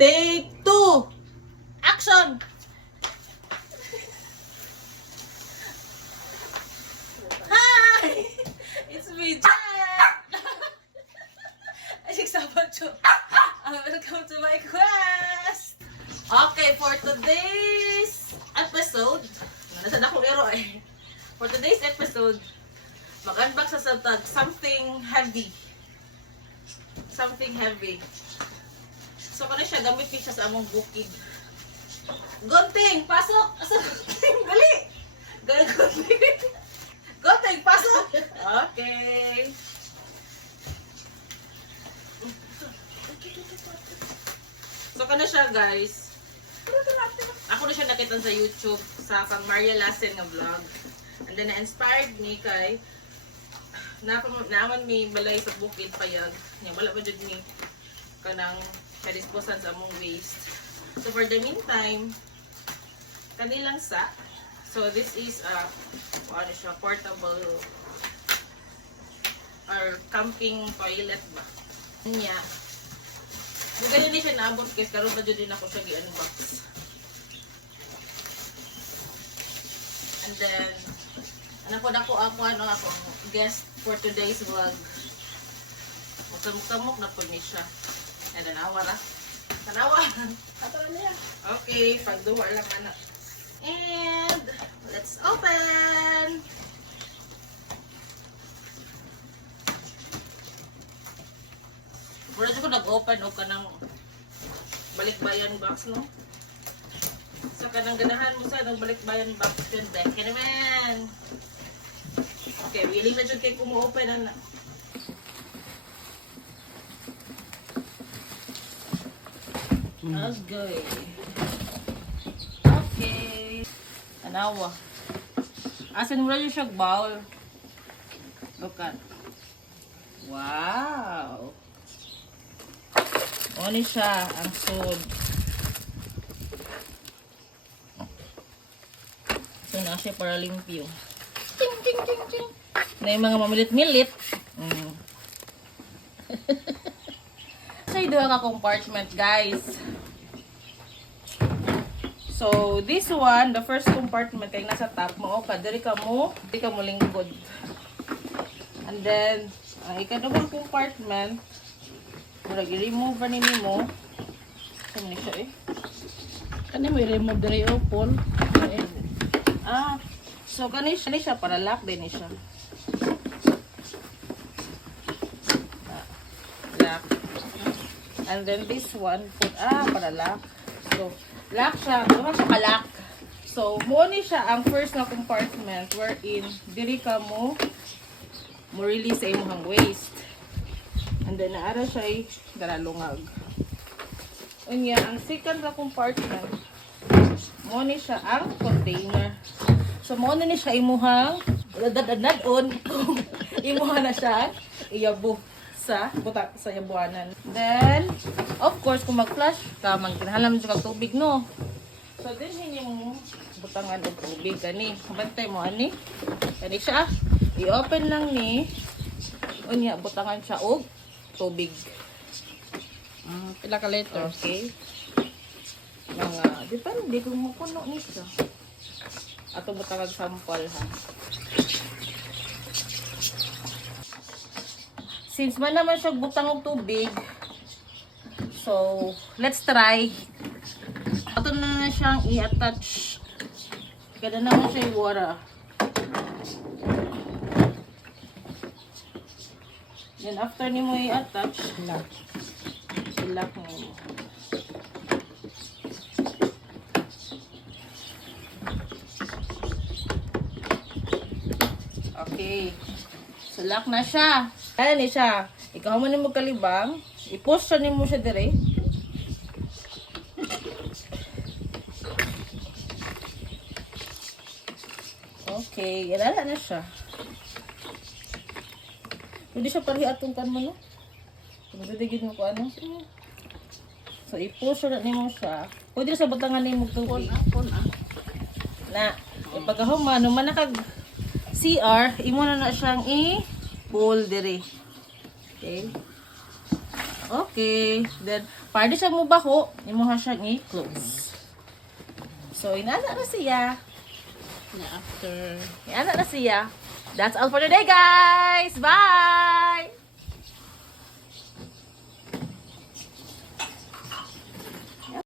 Take 2! Action! Hi! It's me, Jen! Ay, sigsabat siya. Welcome to my quest! Okay, for today's episode, nasa na akong ero eh. For today's episode, mag-unbox sa tag something heavy. Something heavy. So, kung siya, gamit siya sa among bukid. Gunting, pasok! Asa gunting? Dali! Gunting! Gunting, pasok! Okay. So, kano siya, guys. Ako na siya nakita sa YouTube, sa kang Maria Lassen nga vlog. And then, na-inspired me kay naaman mi balay sa bukid payag. Wala pa dyan mi kanang kadisposan sa among waste. So for the meantime, kanilang sa. So this is a ano siya, portable or camping toilet ba. Nya. So ganyan din siya naabot guys, karon pa din ako siya gi-unbox. And then ako guest for today's vlog. Magkamuk-kamuk na po niya siya. Ay, nanawa ra. Nanawa. Okay, pagduwa lang anak. And, let's open! Mura ko nag-open o kanang balikbayan box, no? So, kanang ganahan mo sa balikbayan box yun. Deke naman! Okay, willing na dyan kayo kumu-open, anak. Okay. Okay. Anawa. Asan mo rin siya bowl? Look at. Wow. O ni siya ang sod. So na siya para limpyo. Ting ting ting ting. Na yung mga mamilit-milit. So, doon ka compartment, guys. So, this one, the first compartment, kay nasa top mo, diri ka mo lingkod. And then, ang ikadugong compartment, i-remove pa nini mo. Kani siya eh. Kani mo i-remove diri upon. So, kani siya para lock din siya. Lock. And then this one, para lock. So, lock siya. Diba siya ka-lock? So, mo siya ang first na compartment wherein diri ka mo release sa imong waste. And then, naara siya ay daralungag. Unya, ang second na compartment, mo siya ang container. So, mo ni siya imuhang dadadadon. Imuha na siya iyabo sa yabuanan. Then, of course, kung mag-flush ka, magkinahalam siya kag tubig, no? So, din yung butangan ng tubig. Gani, bantay mo, ani? Gani siya. I-open lang ni. Unya, butangan siya og tubig. Pila ka liter? Okay. Depende kung mapuno nito. Ato butangan sample, ha? Since man naman siya butang og tubig, so, let's try. Ato na siyang i-attach. Kada naman siya yung water. Then, after ni mo i-attach, i-lock mo. Okay. So, lock na siya. Ayan ni siya. Ikaw man mo kalibang. I-push siya mo siya dire. Okay. Ilala na siya. Hindi siya pari atong kan mo, no? Magdadigid mo ko ano. So, i-push siya mo siya. Pwede sa batangan ni mo tubig. Na, ipagahuman, naman nakag CR, imo na siyang i-pull dire. Okay. Okay. Then, Para di siya mo baho, imuha siya i-close. So, inana na siya. Na after Inana na siya. That's all for today, guys! Bye!